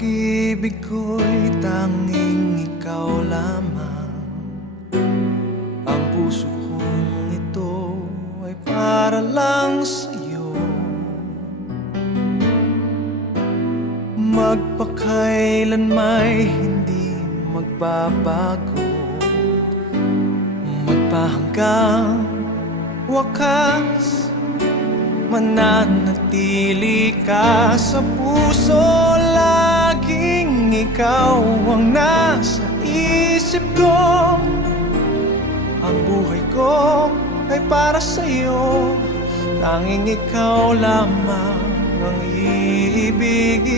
pag-ibig ko'y tanging ikaw lamang. Ang puso kong ito ay para lang sa'yo. Magpakailan may hindi magbabago, magpahanggang wakas, mananatili ka sa puso. Laging ikaw ang nasa isip ko. Ang buhay ko ay para sa'yo. Tanging ikaw lamang ang iibigin.